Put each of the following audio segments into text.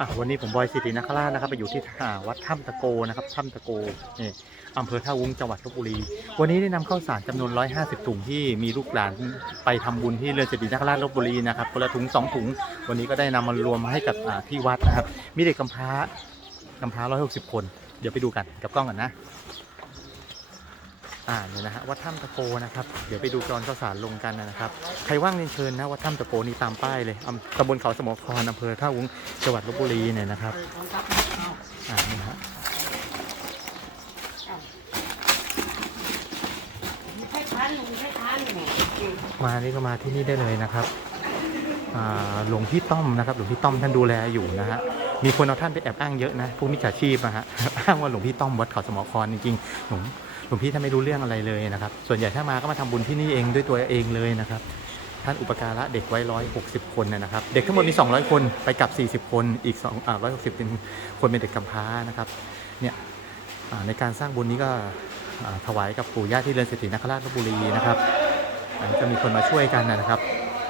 อะวันนี้ผมบอยสิรินคราชนะครับไปอยู่ที่อ่าวัดถ้ำตะโกนะครับถ้ำตะโกนี่อำเภอท่าวุ้งจังหวัดลบบุรี วันนี้ได้นำข้าวสารจำนวน 150 ถุงที่มีลูกหลานไปทำบุญที่เรือนสิรินคราชลบบุรีนะครับคนละถุงสองถุง วันนี้ก็ได้นำมารวมให้กับที่วัดนะครับ มีเด็กกำพร้ากำพร้า 160 คน เดี๋ยวไปดูกันกับกล้องกันนะ อ่าเนี่ยนะฮะวัดถ้ำตะโกนะครับ เดี๋ยวไปดูกรอนข้าวสารลงกันนะครับ ใครว่างเรียนเชิญนะวัดถ้ำตะโกนี่ตามป้ายเลยอำตำบลเขาสมอครอำเภอท่าวุ้งจังหวัดลบบุรีเนี่ยนะครับอ่านี่ฮะใช่พันหนึ่งใช่พันหนึ่งมานี่ก็มาที่นี่ได้เลยนะครับอ่า หลวงพี่ต้อมนะครับหลวงพี่ต้อมท่านดูแลอยู่นะฮะมีคนเอาท่านไปแอบอ้างเยอะนะพวกมิจฉาชีพนะฮะอ้างว่าหลวงพี่ต้อมวัดเขาสมอครจริงๆหลวงหลวงพี่ท่านไม่รู้เรื่องอะไรเลยนะครับ ส่วนใหญ่ถ้ามาก็มาทำบุญที่นี่เองด้วยตัวเองเลยนะครับ ท่านอุปการะเด็กไว้ร้อยหกสิบคนนะนะครับ เด็กทั้งหมดมี200คนไปกลับ40คนอีก2อ่าร้อยหกสิบเป็นคนเป็นเด็กกำพร้านะครับเนี่ยในการสร้างบุญนี้ก็ถวายกับปู่ย่าที่เรือนเศรษฐีนคราชลบบุรีนะครับอ่าจะมีคนมาช่วยกันนะครับ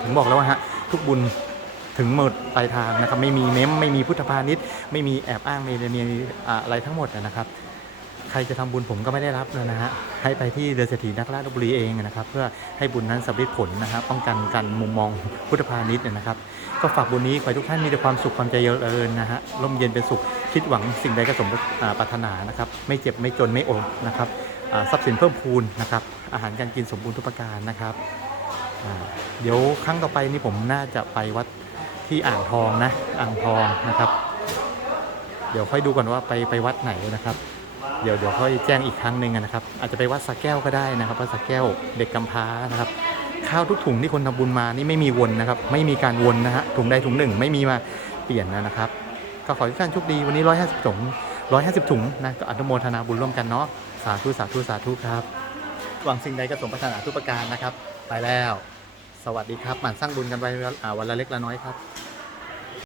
ถึงบอกแล้วว่าฮะ ทุกบุญถึงหมดปลายทางนะครับ ไม่มีเม้มไม่มีพุทธพาณิชย์ไม่มีแอบอ้างไม่ได้มีอ่าอะไรทั้งหมดนะครับ ใครจะทำบุญผมก็ไม่ได้รับนะฮะให้ไปที่เรือนเศรษฐีนักราชบุรีเองนะครับ เพื่อให้บุญนั้นสำเร็จผลนะครับป้องกันกันมุมมองพุทธพาณิชย์นะครับ ก็ฝากบุญนี้ขอให้ทุกท่านมีแต่ความสุขความเจริญนะฮะร่มเย็นเป็นสุขคิดหวังสิ่งใดก็สมปรารถนานะครับ ไม่เจ็บไม่จนไม่อดนะครับทรัพย์สินเพิ่มพูนนะครับอาหารการกินสมบูรณ์ทุกประการนะครับ เดี๋ยวครั้งต่อไปนี่ผมน่าจะไปวัดที่อ่างทองนะ อ่างทองนะครับ เดี๋ยวค่อยดูก่อนว่าไปไปวัดไหนนะครับ เดี๋ยวเดี๋ยวค่อยแจ้งอีกครั้งหนึ่งนะครับ อาจจะไปวัดสะแก้วก็ได้นะครับวัดสะแก้วเด็กกำพร้านะครับ ข้าวทุกถุงที่คนทำบุญมานี่ไม่มีวนนะครับ ไม่มีการวนนะฮะถุงใดถุงหนึ่งไม่มีมาเปลี่ยนนะครับ ก็ขอทุกท่านโชคดีวันนี้150ถุง150ถุงนะก็อนุโมทนาบุญร่วมกันเนาะสาธุสาธุสาธุครับหวังสิ่งใดก็สมปรารถนาทุกประการนะครับ ไปแล้ว สวัสดีครับหมั่นสร้างบุญกันไปวันละเล็กละน้อยครับ